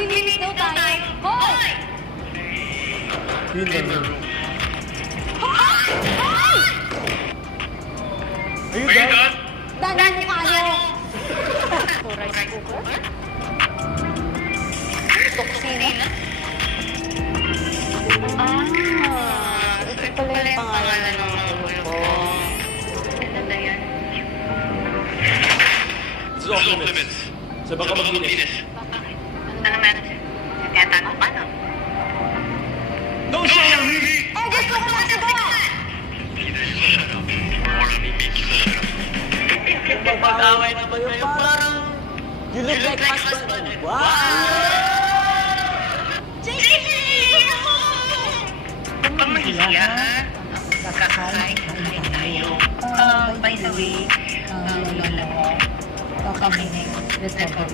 Maglilinis daw tayo. Hoy! Clean the room. Are you done? Dami ang mukha niyo. Rice cooker? Toksina? Ito pala yung pangalan ng ulo ko. Ganda yan. This is off limits. So baka maglinis. Bakit? Ano meron siya? Nagtatanong pa, no? Don't show me! Eh, gusto ko lang siya! Mag-away na ba yung parang you look like husband? Wow! Pamahiya. Kakain tayo. By the way, lola mo, kami recover